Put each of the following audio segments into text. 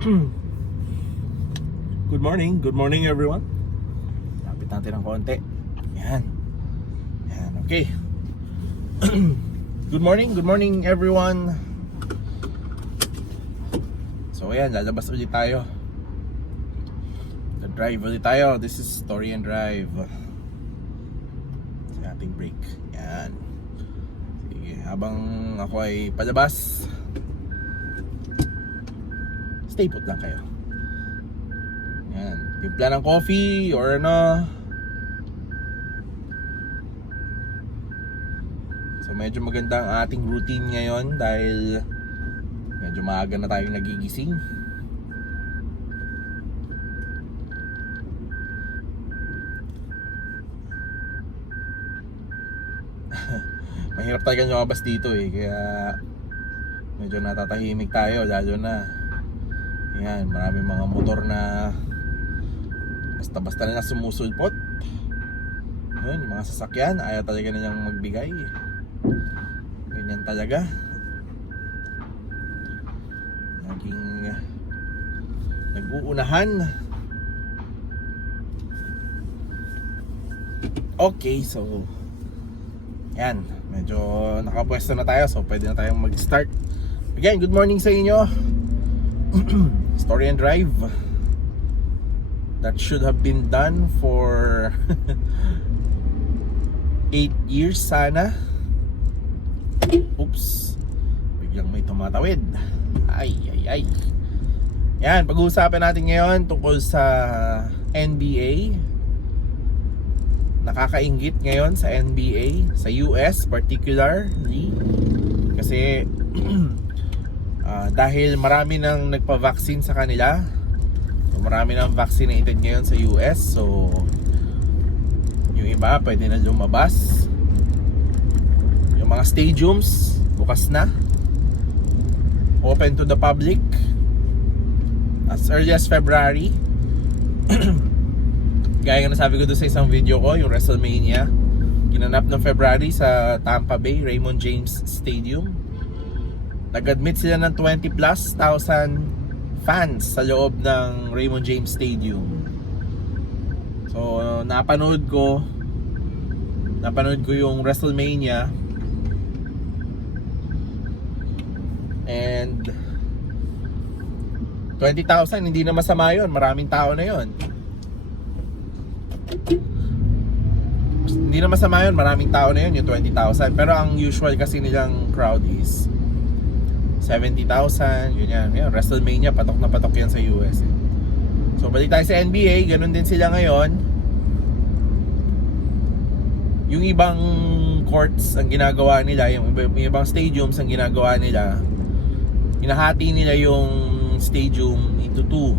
Good morning everyone. Lapit natin ng konti. Yan. Yan, okay. Good morning everyone. So ayan, lalabas ulit tayo. Drive ulit tayo. This is Story and Drive. Sa ating break. Yan. Sige, habang ako ay palabas, stay put lang kayo. Yan, timpla ng coffee or ano. So medyo maganda ang ating routine ngayon dahil medyo maaga na tayong nagigising. Mahirap talaga lumabas dito kaya medyo natatahimik tayo, lalo na yan, maraming mga motor na basta-basta na sumusulpot. Yun, yung mga sasakyan, ayaw talaga nilang magbigay. Ganyan talaga. Naging nag-uunahan. Okay, so yan, medyo nakapwesto na tayo, so pwede na tayong mag-start. Again, good morning sa inyo. Story and Drive. That should have been done for 8 years sana. Oops, biglang may tumatawid. Ay. Yan, pag-uusapan natin ngayon tungkol sa NBA. Nakakainggit ngayon sa NBA, sa US particularly, kasi dahil marami nang nagpa-vaccine sa kanila, so marami nang vaccinated ngayon sa US, so yung iba pwede na lumabas. Yung mga stadiums bukas na, open to the public as early as February. Gaya nga nasabi ko doon sa isang video ko, yung WrestleMania ginanap ng February sa Tampa Bay Raymond James Stadium. Nag-admit sila ng 20+ thousand fans sa loob ng Raymond James Stadium. So napanood ko yung WrestleMania, and 20,000 hindi na masama yun, maraming tao na yun. Hindi na masama yun, maraming tao na yun, yung 20,000. Pero ang usual kasi nilang crowd is 70,000, yun yan. WrestleMania, patok na patok yan sa US. So balik tayo sa NBA, ganun din sila ngayon. Yung ibang courts ang ginagawa nila, yung ibang stadiums ang ginagawa nila, hinahati nila yung stadium into two.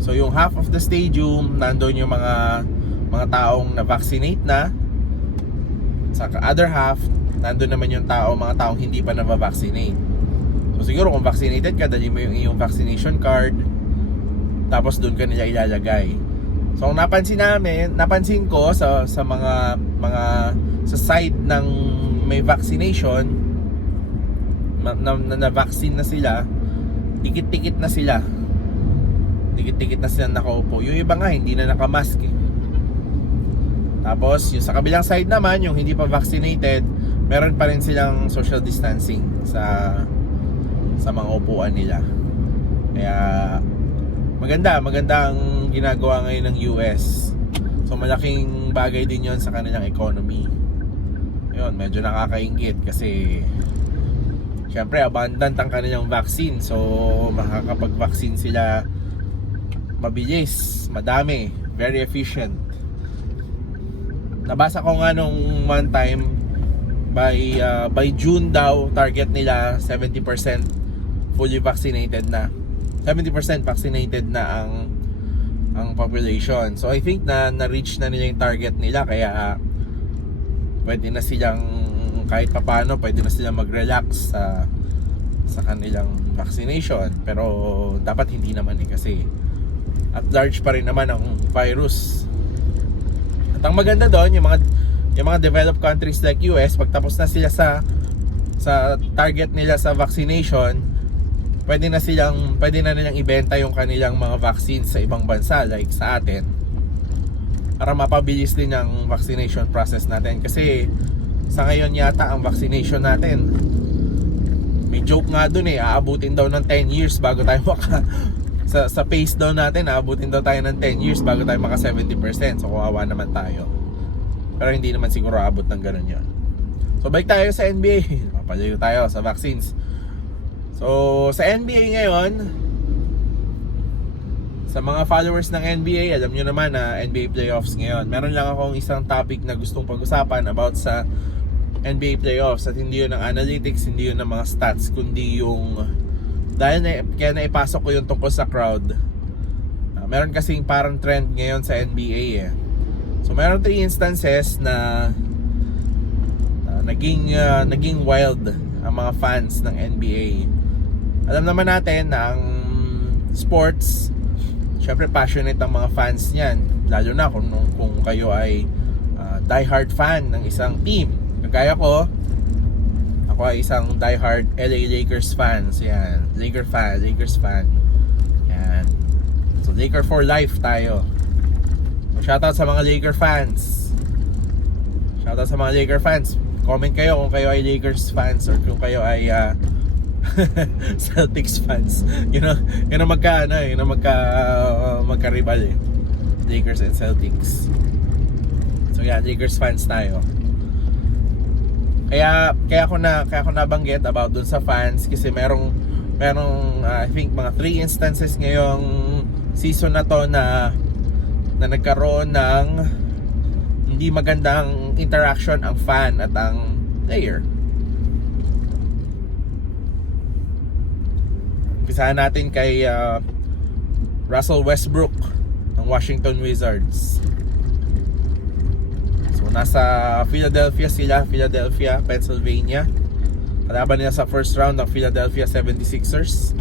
So yung half of the stadium, nandun yung mga taong na-vaccinate na. Sa other half, nandun naman yung mga taong hindi pa na-vaccinate. So siguro kung vaccinated ka, dali mo yung iyong vaccination card, tapos doon ka nila ilalagay. So ang napansin ko sa mga sa side ng may vaccination, na-vaccine na sila, tikit-tikit na sila nakaupo. Yung iba nga hindi na nakamask Tapos yung sa kabilang side naman, yung hindi pa vaccinated, meron pa rin silang social distancing sa mga upuan nila. Kaya maganda ang ginagawa ngayon ng US. So malaking bagay din yon sa kanilang economy. Yun, medyo nakakainggit kasi syempre abundant ang kanilang vaccine. So makakapag-vaccine sila mabilis, madami, very efficient. Nabasa ko nga nung one time, by June daw target nila 70% fully vaccinated na. 70% vaccinated na ang population. So I think na-reach na nila yung target nila, kaya pwede na silang kahit papaano pwede na silang mag-relax sa kanilang vaccination. Pero dapat hindi naman kasi at large pa rin naman ang virus. At ang maganda doon, yung mga developed countries like US, pag tapos na sila sa target nila sa vaccination, pwede na nilang ibenta yung kanilang mga vaccines sa ibang bansa like sa atin, para mapabilis din ang vaccination process natin. Kasi sa ngayon yata ang vaccination natin, may joke nga dun aabutin daw ng 10 years bago tayo sa pace daw natin, aabutin daw tayo ng 10 years bago tayo maka 70%. So kawawa naman tayo. Pero hindi naman siguro aabot ng ganun yun. So balik tayo sa NBA. Papalayo tayo sa vaccines. So sa NBA ngayon, sa mga followers ng NBA, alam nyo naman na NBA playoffs ngayon. Meron lang akong isang topic na gustong pag-usapan about sa NBA playoffs. At hindi yun ng analytics, hindi yun ng mga stats, kundi yung kaya naipasok ko yung tungkol sa crowd. Meron kasing parang trend ngayon sa NBA So meron 3 instances na naging wild ang mga fans ng NBA. Alam naman natin na ang sports, syempre passionate ang mga fans niyan, lalo na kung kayo ay diehard fan ng isang team. Kagaya ko ay isang diehard LA Lakers fans. Yan, Lakers fan. Yan. So Laker for life tayo. So, shoutout sa mga Laker fans. Comment kayo kung kayo ay Lakers fans or kung kayo ay Celtics fans. Yun ang magka-rival Lakers and Celtics. So yeah, Lakers fans tayo. Kaya ako nabanggit about dun sa fans kasi merong I think mga 3 instances ngayong season na to na nagkaroon ng hindi magandang interaction ang fan at ang player. Umpisahan natin kay Russell Westbrook ng Washington Wizards. Nasa Philadelphia, Pennsylvania. Kalaban nila sa first round ng Philadelphia 76ers.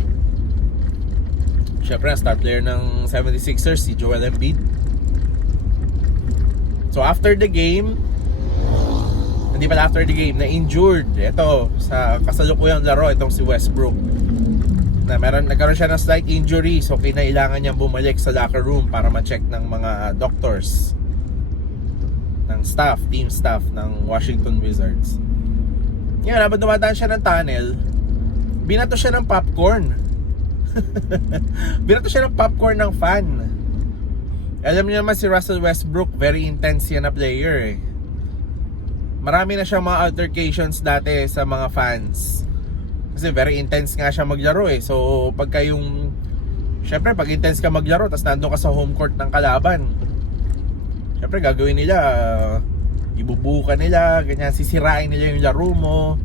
Syempre, ang star player ng 76ers si Joel Embiid. So after the game, na-injured. Ito, sa kasalukuyang laro, itong si Westbrook. Nagkaroon siya ng slight injury, so kinailangan niyang bumalik sa locker room para ma-check ng mga doctors, ng team staff ng Washington Wizards. Ngayon, habang dumadaan siya ng tunnel, binato siya ng popcorn. Ng fan. Alam niyo naman si Russell Westbrook, very intense yan na player Marami na siyang mga altercations dati sa mga fans. Kasi very intense nga siya maglaro So, syempre, pag intense ka maglaro, tapos nandun ka sa home court ng kalaban, syempre gagawin nila, ibubuka nila, ganyan, sisirain nila yung laro mo.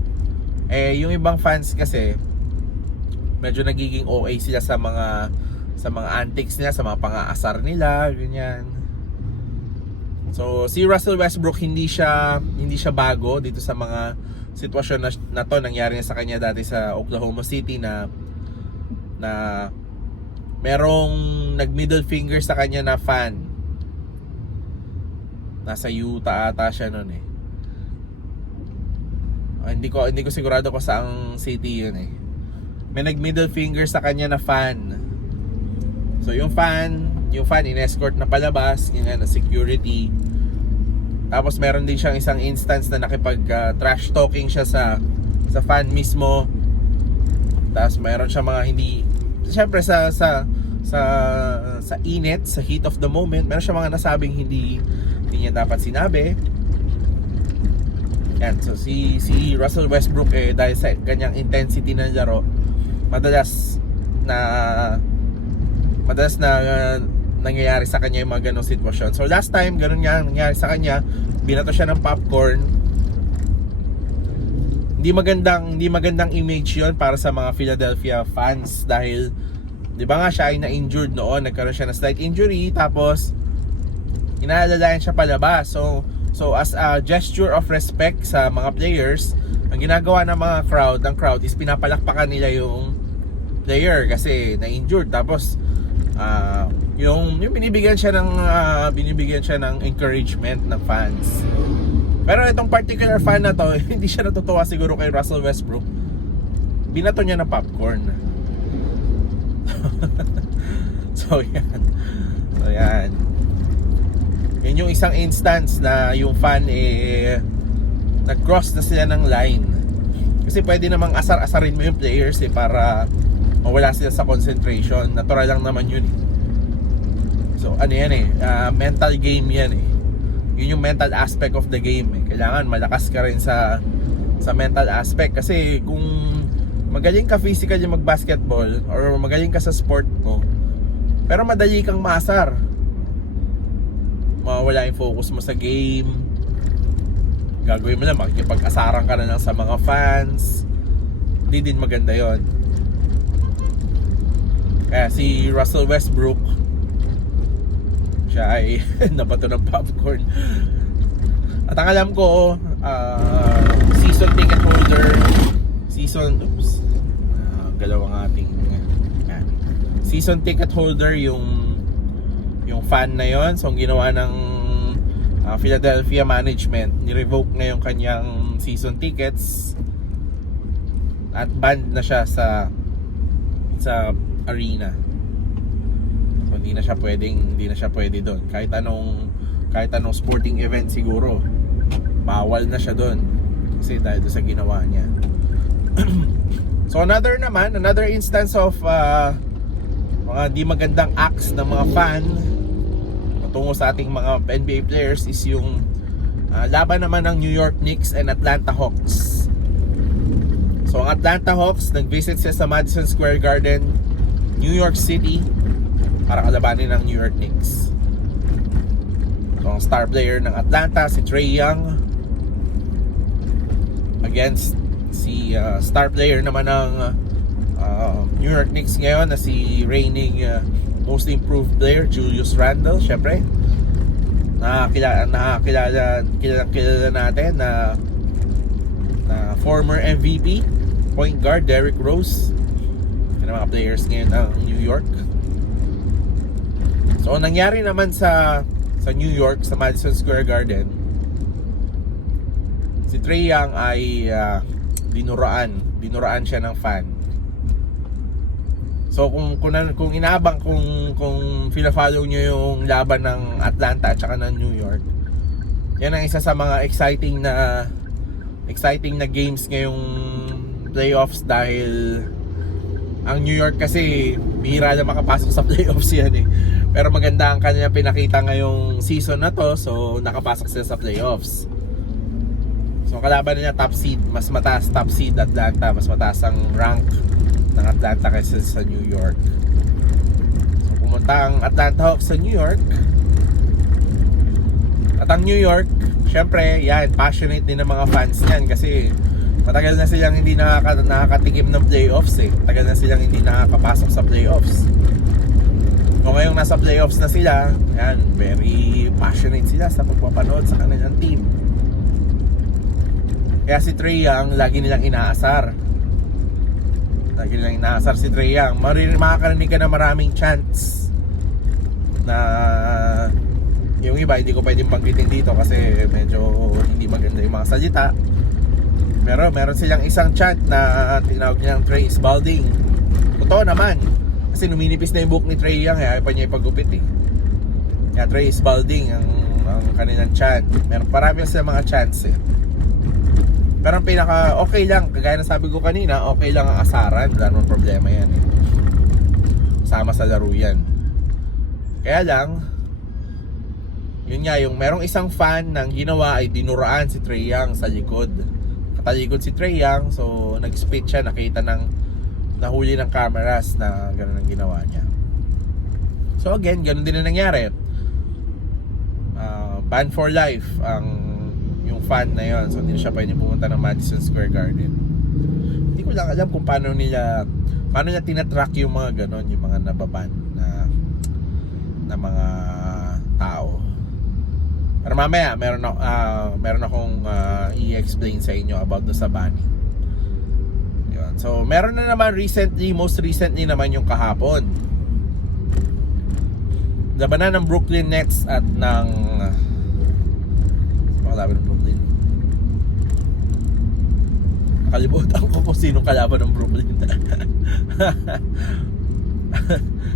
Yung ibang fans kasi medyo nagiging OA sila sa mga antics nila, sa mga pang-aasar nila, ganyan. So si Russell Westbrook hindi siya bago dito sa mga sitwasyon na to. Nangyari na sa kanya dati sa Oklahoma City na merong nag-middle finger sa kanya na fan. Nasa Utah ata siya noon Hindi ko sigurado kung saang city yun May nag-middle finger sa kanya na fan. So yung fan in-escort na palabas, na security. Tapos meron din siyang isang instance na nakipag-trash talking siya sa fan mismo. Tapos meron siya mga siyempre sa init, sa heat of the moment, meron siya mga nasabing hindi niya dapat sinabi. Yan, so si Russell Westbrook dahil sa ganyang intensity ng laro, madalas na nangyayari sa kanya yung mga ganong sitwasyon. So last time ganun nga nangyari sa kanya, binato siya ng popcorn. Hindi magandang image 'yon para sa mga Philadelphia fans dahil 'di ba nga siya ay na-injured noon, nagkaroon siya ng slight injury, tapos inaalalayan siya palabas. So as a gesture of respect sa mga players, ang ginagawa ng crowd is pinapalakpakan nila yung player kasi na-injured. Tapos yung binibigyan siya ng encouragement ng fans. Pero itong particular fan na to, hindi siya natutuwa siguro kay Russell Westbrook. Binato niya ng popcorn. So yan. So yan. Yun yung isang instance na yung fan nag-cross na sila ng line. Kasi pwede namang asar-asarin mo yung players para mawala sila sa concentration. Natural lang naman yun eh. So ano yan mental game yan eh. Yun yung mental aspect of the game eh. Kailangan malakas ka rin sa mental aspect. Kasi kung magaling ka physically mag-basketball or magaling ka sa sport mo, pero madali kang maasar, mawawala yung focus mo sa game. Gagawin mo lang, makikipag-asaran ka na lang sa mga fans. Hindi din maganda yon. Kaya si Russell Westbrook, siya ay nabato ng popcorn. At ang alam ko, season ticket holder, galaw ang ating season ticket holder yung fan na yon. So ang ginawa ng Philadelphia management, ni-revoke na yung kanyang season tickets at banned na siya sa arena. So hindi na siya pwede doon. Kahit anong sporting event siguro, bawal na siya doon kasi dahil doon sa ginawa niya. So another instance of mga di magandang acts ng mga fan tungo sa ating mga NBA players is yung laban naman ng New York Knicks and Atlanta Hawks. So ang Atlanta Hawks nag-visit sila sa Madison Square Garden, New York City para kalabanin ng New York Knicks. So ang star player ng Atlanta si Trae Young against si star player naman ng New York Knicks ngayon na si reigning most improved player Julius Randle. Syempre kilala natin na former MVP point guard Derrick Rose. Yan ang mga players ngayon ng New York. So nangyari naman sa New York, sa Madison Square Garden, si Trae Young ay dinuraan siya ng fan. So kung fina-follow nyo yung laban ng Atlanta at saka ng New York, yan ang isa sa mga exciting na games ngayong playoffs dahil ang New York kasi bihira lang makapasok sa playoffs yan eh. Pero maganda ang kanya pinakita ngayong season na to, so nakapasok sila sa playoffs. So kalaban niya top seed, mas mataas top seed Atlanta, mas mataas ang rank ng Atlanta kaysa sa New York. So pumunta ang Atlanta Hawks sa New York. At ang New York, syempre, yan, passionate din ng mga fans niyan kasi matagal na silang hindi nakakatikim ng playoffs eh. Matagal na silang hindi nakakapasok sa playoffs. So ngayong nasa playoffs na sila, yan, very passionate sila sa pagpapanood sa kanilang team. Kaya si Trae Young, lagi nilang inaasar si Trae Young. Makakarinig ka na maraming chants na yung iba hindi ko pwedeng banggitin dito kasi medyo hindi maganda yung mga salita. Pero meron silang isang chant na tinawag nilang Trae is balding. Totoo naman kasi numinipis na yung buhok ni Trae Young, ayaw pa niya ipagupit eh. Kaya Trae is balding ang kanilang chant. Meron parami silang mga chants eh. Pero ang pinaka okay lang, kagaya na sabi ko kanina, okay lang ang asaran, wala namang problema yan eh. Sama sa laro yan. Kaya lang, yun nga, yung merong isang fan nang ginawa ay dinuraan si Trae Young sa likod. Katalikod si Trae Young, so nag-spit siya, nakita nahuli ng cameras na gano'n ang ginawa niya. So again, gano'n din na nangyari. Ban for life ang yung fan na yon, so hindi na siya pwede pumunta ng Madison Square Garden. Hindi ko lang alam kung paano niya tinatrack yung mga ganon, yung mga nababan na mga tao. Pero mamaya meron akong i-explain sa inyo about sa banning. Yun. So meron na naman most recently naman yung kahapon. Labanan ng Brooklyn Nets at ng kalaban ng Brooklyn. Nakalimutan ko kung sino kalaban ng Brooklyn.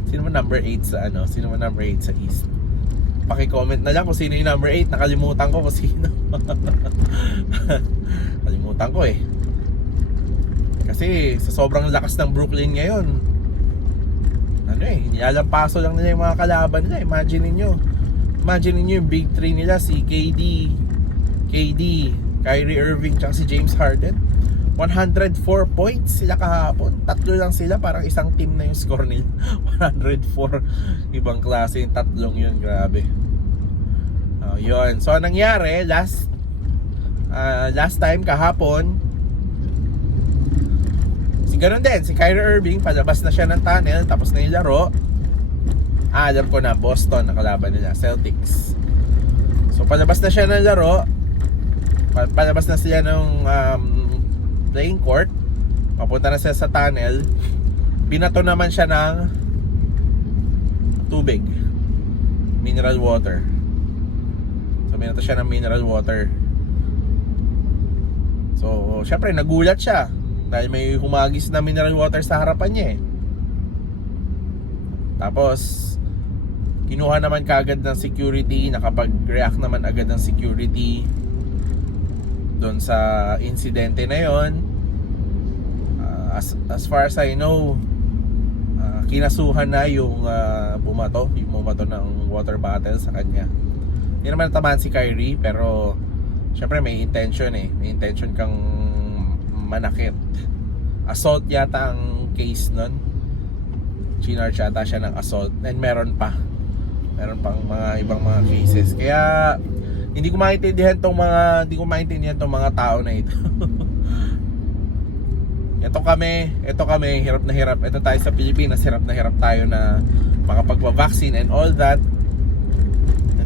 Sino man number 8 sa ano? Sino man number 8 sa East? Paki-comment na lang kung sino yung number 8. Nakalimutan ko kung sino. Kalimutan ko eh. Kasi sa sobrang lakas ng Brooklyn ngayon, ano eh, nilalampaso lang nila yung mga kalaban nila. Imagine niyo yung big 3 nila, si KD, Kyrie Irving, tsaka si James Harden. 104 points sila kahapon. Tatlo lang sila, parang isang team na yung score nila. 104. Ibang klase yung tatlong yun, grabe. Yun. So nangyari last time kahapon, ganun din, si Kyrie Irving, palabas na siya ng tunnel, tapos na yung laro. Alam ko na, Boston, nakalaban nila, Celtics. So, palabas na siya ng laro, palabas na siya ng playing court, papunta na siya sa tunnel, binato naman siya ng tubig, mineral water. So, binato siya ng mineral water. So, syempre, nagulat siya dahil may humagis na mineral water sa harapan niya eh. Tapos kinuha naman kaagad ng security, nakapag-react naman agad ng security doon sa insidente na yon. As far as I know, kinasuhan na yung bumato ng water bottle sa kanya. Hindi naman natamaan si Kyrie, pero syempre may intention eh. May intention kang manakit. Assault yata ang case nun. Chinarge yata siya ng assault. And meron pang mga ibang mga cases. Kaya hindi ko maintindihan tong mga tao na ito. Ito kami, hirap na hirap. Ito tayo sa Pilipinas, hirap na hirap tayo na makapagpa-vaccine and all that.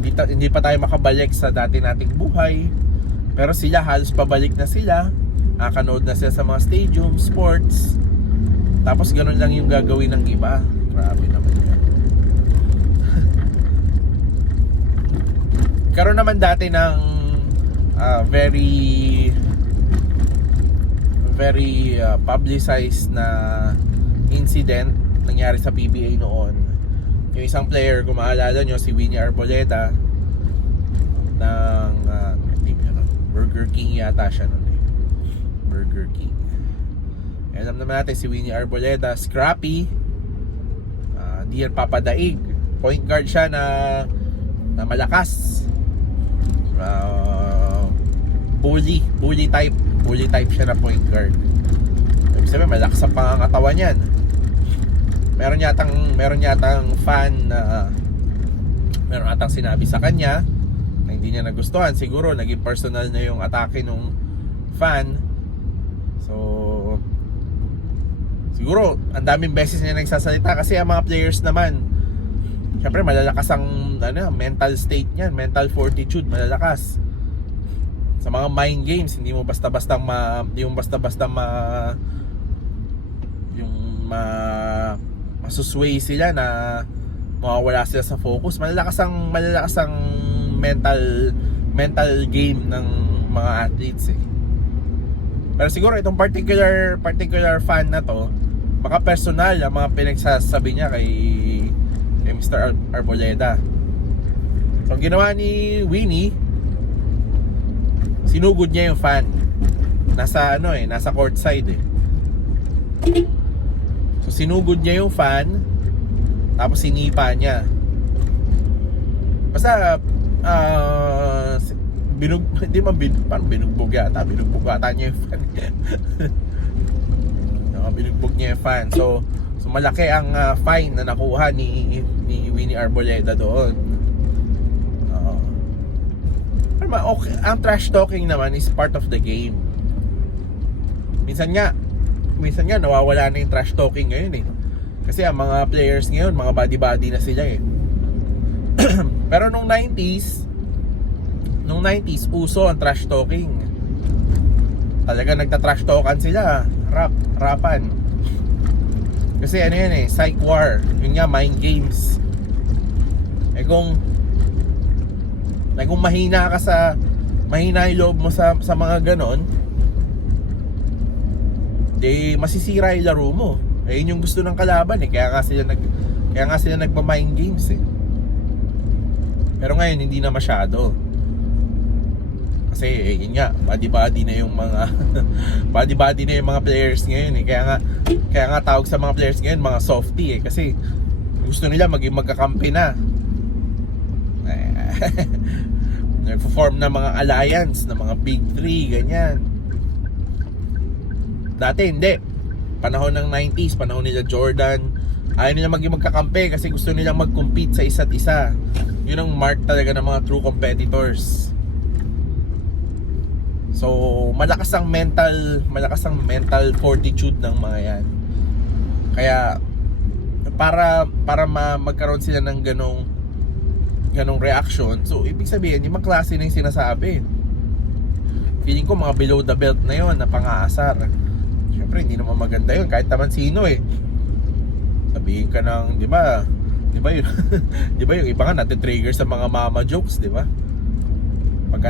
Hindi pa tayo makabalik sa dati nating buhay. Pero sila, halos pabalik na sila. Nakanood na sila sa mga stadium, sports. Tapos ganun lang yung gagawin ng iba. Grabe naman yan. Karoon naman dati ng very publicized na incident nangyari sa PBA noon. Yung isang player, kung maalala nyo, si Winnie Arboleda ng Burger King yata siya noon. Burger King. Alam naman natin si Winnie Arboleda, scrappy, di yan papadaig. Point guard siya na malakas. Bully type siya na point guard. Ibig sabihin, malakas ang pangangatawan niyan. Meron yatang fan na meron atang sinabi sa kanya na hindi niya nagustuhan. Siguro naging personal na yung atake nung fan. So siguro ang daming beses niya nagsasalita kasi ang mga players naman, syempre malalakas ang mental state niyan, mental fortitude, malalakas. Sa mga mind games, hindi mo basta-basta masusway sila na mawawala sila sa focus. Malalakas ang mental game ng mga athletes eh. Pero siguro itong particular fan na to, baka personal ang mga pinagsasabi niya kay Mr. Arboleda. So ang ginawa ni Winnie, sinugod niya yung fan. Nasa courtside eh. So sinugod niya yung fan, tapos sinipa niya. Basta binugbog yata niya yung fan. Binugbog niya yung fan. So malaki ang fine na nakuha ni Winnie Arboleda doon. Okay, ang trash talking naman is part of the game. Minsan nga nawawala na yung trash talking ngayon eh. Kasi ang mga players ngayon, mga body na sila eh. Pero nung 90s, uso ang trash talking. Talaga nagta-trash talkan sila, rapan. Kasi ano yan eh, psych war. Yun nga, mind games. Kung mahina yung loob mo sa mga ganon, masisira yung laro mo. Eh, yun yung gusto ng kalaban eh. Kaya nga sila nagma-mind games eh. Pero ngayon hindi na masyado. Kasi yun nga, body-body na yung mga body-body na yung mga players ngayon eh. Kaya nga tawag sa mga players ngayon mga softy eh. Kasi gusto nila maging magkakampi na. Nagpo-form na mga alliance, na mga big three, ganyan. Dati hindi. Panahon ng 90s, panahon nila Jordan, ayaw nila maging magkakampi kasi gusto nilang mag-compete sa isa't isa. Yun ang mark talaga ng mga true competitors. So, malakas ang mental fortitude ng mga yan. Kaya para magkaroon sila ng ganong reaction, so ibig sabihin, yung mga klase na yung sinasabi. Feeling ko mga below the belt na yon na pang-aasar. Siyempre, hindi naman maganda yun kahit naman sino eh. Sabihin ka ng, di ba yun, di ba yung iba nga natitrigger sa mga mama jokes, di ba? Pagka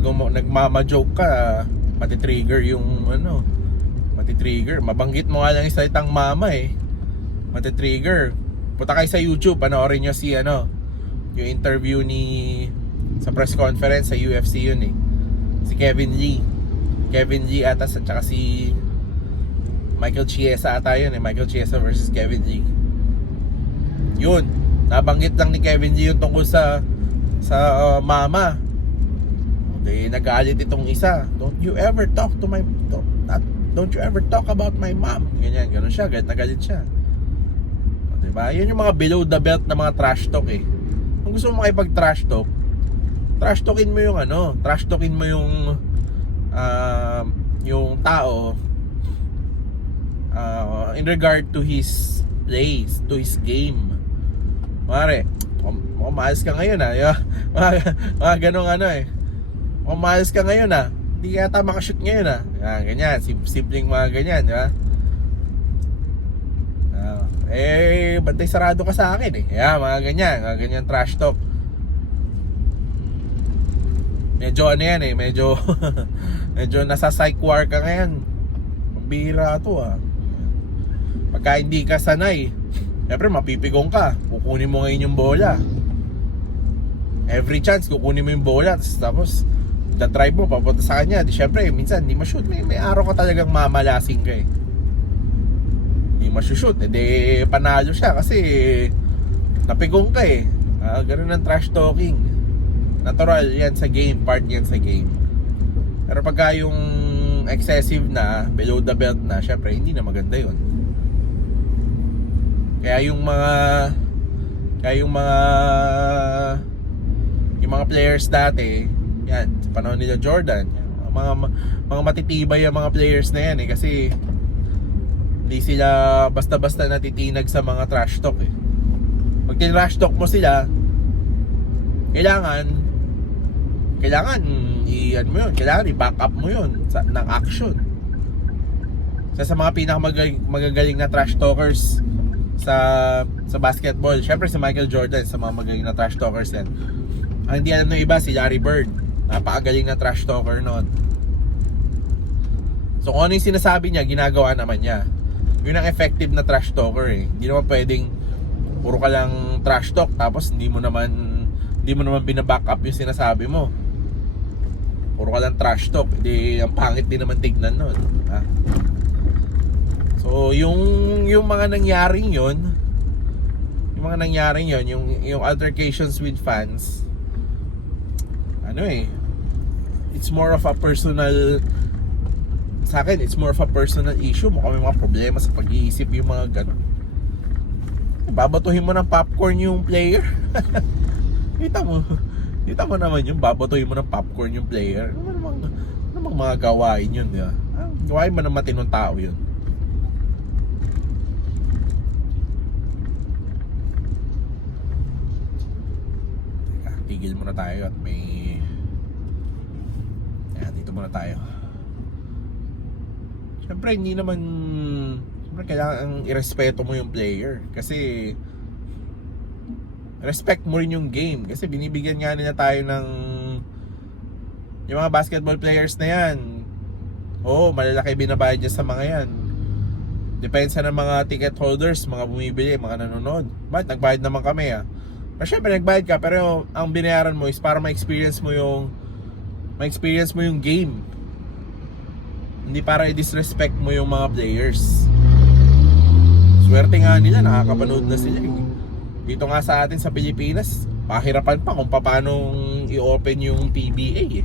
nagmama joke ka, matitrigger yung matitrigger. Mabanggit mo nga lang yung salitang mama eh. Matitrigger. Punta kayo sa YouTube, panoorin nyo yung interview sa press conference sa UFC yun eh. Si Kevin Lee ata at saka si Michael Chiesa ata yun eh. Michael Chiesa versus Kevin Lee. Yun, nabanggit lang ni Kevin Lee yung tungkol sa mama. Okay, nagalit itong isa. Don't you ever talk about my mom. Ganun siya, galit siya. O, diba? Yun yung mga below the belt na mga trash talk eh. Kung gusto mo makipag trash talkin mo yung trash talkin mo yung tao in regard to his plays, to his game. Mare, maayos ka ngayon mga ganong maayos ka ngayon hindi yata makashoot ngayon ganyan, simpleng mga ganyan, di ba? Bantay sarado ka sa akin eh. Mga ganyan trash talk. Medyo yan eh, medyo nasa psych war ka ngayon. Pambihira to Pagka hindi ka sanay, syempre mapipigong ka. Kukunin mo ngayon yung bola. Every chance kukunin mo yung bola, tapos da-drive mo papunta sa kanya. Di syempre minsan hindi ma-shoot, may araw ka talagang mamalasing ka eh. Hindi ma-shoot, panalo siya kasi napigong ka eh. Ganun ang trash talking. Natural yan sa game, part yan sa game. Pero pagka yung excessive na, below the belt na, syempre hindi na maganda yun. Kaya yung mga players dati, yan, sa panahon nila Jordan, mga matitibay yung mga players na yan eh, kasi hindi sila basta-basta natitinag sa mga trash talk eh. Pag trash talk mo sila, kailangan kailangan i-back up mo yun ng action. Sa mga pinakamagagaling na trash talkers sa basketball, syempre si Michael Jordan, sa mga magaling na trash talkers yan. Ang hindi alam ng iba, si Larry Bird, napakagaling na trash talker noon. So kung ano yung sinasabi niya, ginagawa naman niya. Yun ang effective na trash talker eh. Hindi naman pwedeng puro ka lang trash talk tapos hindi mo naman binaback up yung sinasabi mo. Puro ka lang trash talk, hindi, ang pangit din naman tignan nun. So yung mga nangyaring yun, yung altercations with fans, it's more of a personal, sa akin it's more of a personal issue. Mukhang may mga problema sa pag-iisip yung mga gano'n. Babatuhin mo ng popcorn yung player. Kita mo naman yung babatuhin mo ng popcorn yung player. Ano namang mga gawain yun, di ba? Gawain mo ng matinong tao yun. Teka, tigil muna tayo at dito muna tayo. Siyempre kailangan irespeto mo yung player kasi respect mo rin yung game kasi binibigyan nga nila tayo ng yung mga basketball players na yan. Malalaki binabayad niya sa mga yan. Depensa ng mga ticket holders, mga bumibili, mga nanonood. Bakit? Nagbayad naman kami Pero syempre nagbayad ka, pero ang binayaran mo is para ma-experience mo yung game. Hindi para i-disrespect mo yung mga players. Swerte nga nila, nakakapanood na sila Dito nga sa atin sa Pilipinas, pahirapan pa kung paano i-open yung PBA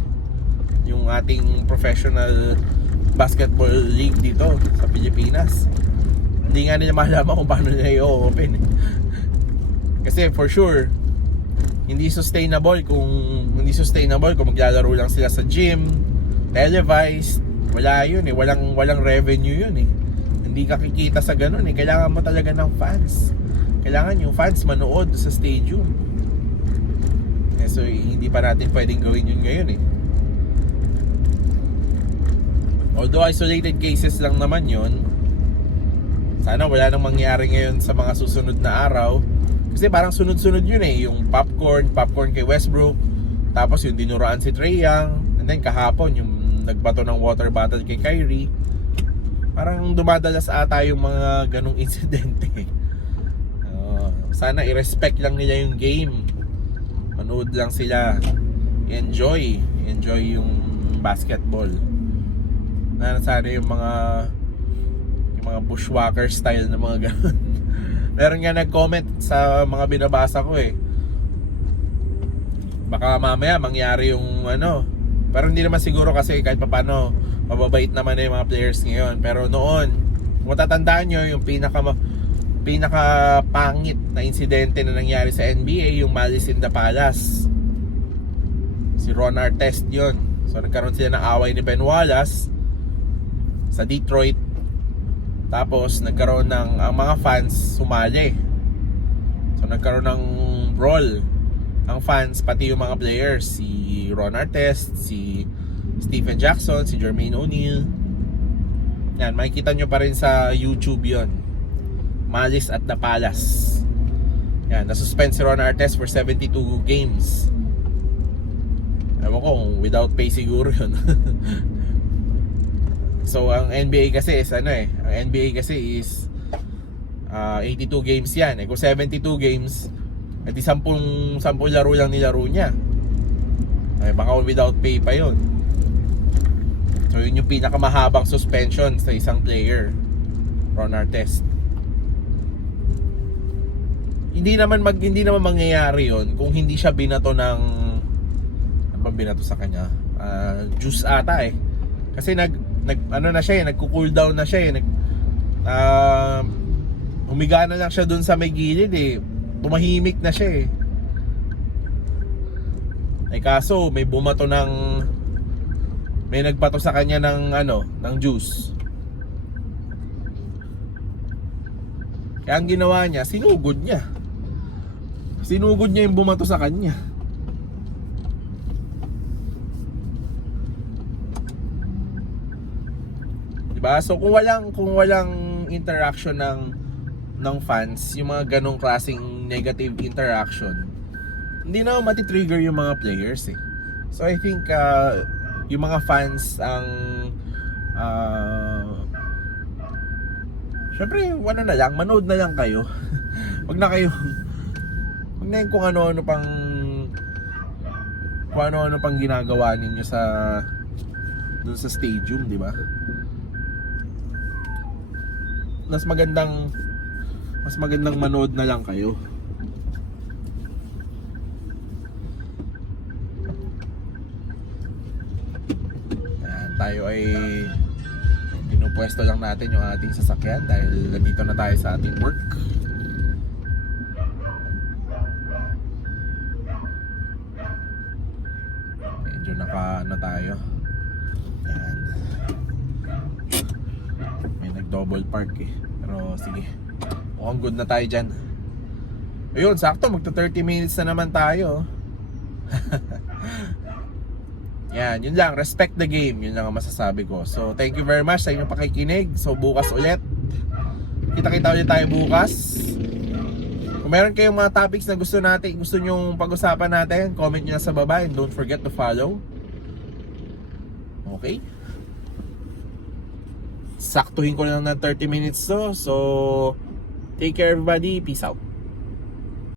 yung ating professional basketball league dito sa Pilipinas. Hindi nga nila malaman kung paano nila i-open Kasi for sure hindi sustainable kung maglalaro lang sila sa gym, televised. Wala yun walang revenue yun Hindi ka kikita sa ganun Kailangan mo talaga ng fans. Kailangan yung fans manood sa stadium. So hindi pa natin pwedeng gawin yun ngayon Although isolated cases lang naman yun, sana wala nang mangyari ngayon sa mga susunod na araw. Kasi parang sunod-sunod yun yung popcorn kay Westbrook, tapos yung dinuraan si Trae Young, and then kahapon yung nagbato ng water bottle kay Kyrie. Parang dumadalas ata yung mga ganong insidente. Sana i-respect lang nila yung game. Manood lang sila. Enjoy yung basketball. Sana yung mga bushwhacker style na mga ganon. Meron nga nag-comment sa mga binabasa ko baka mamaya mangyari yung pero hindi naman siguro kasi kahit paano mababait naman yung mga players ngayon. Pero noon, kung matatandaan nyo, yung pinaka pangit na insidente na nangyari sa NBA, yung Malice in the Palace. Si Ron Artest yun. So nagkaroon sila ng away ni Ben Wallace sa Detroit. Tapos nagkaroon ng ang mga fans sumali. So nagkaroon ng brawl ang fans, pati yung mga players, si Ron Artest, si Stephen Jackson, si Jermaine O'Neal. Yan, makikita nyo pa rin sa YouTube yon. Malice at the Palace. Yan, nasuspend si Ron Artest for 72 games. Ewan ko kung without pay siguro yun. So ang NBA kasi is ang NBA kasi is 82 games yan kung 72 games, edi 10 laro lang nilaro niya. Baka without pay pa yun. So yun yung pinakamahabang suspension sa isang player, Ron Artest. Hindi naman mangyayari yun kung hindi siya binato ng ano ba binato sa kanya? Juice ata kasi nagko-cool down na siya humiga na lang siya dun sa may gilid tumahimik na siya kaso may nagbato sa kanya ng juice. Kaya ang ginawa niya, sinugod niya yung bumato sa kanya. Diba? So kung walang interaction ng fans, yung mga ganong klaseng negative interaction, hindi na matitrigger yung mga players So I think yung mga fans ang syempre manood na lang kayo. Wag na yung kung ano-ano pang ginagawa ninyo dun sa stadium, di ba? Mas magandang manood na lang kayo. Tayo ay pinupwesto lang natin yung ating sasakyan dahil nandito na tayo sa ating work. Medyo tayo. Yan. May nag-double park pero sige, mukhang good na tayo dyan. Ayun, sakto magta 30 minutes na naman tayo. Yan, yun lang, respect the game. Yun lang ang masasabi ko. So, thank you very much sa inyong pakikinig. So, bukas ulit. Kita-kita ulit tayo bukas. Kung meron kayong mga topics na gusto nyong pag-usapan natin, comment nyo na sa baba and don't forget to follow. Okay? Saktuhin ko lang ng 30 minutes to. So, take care everybody. Peace out.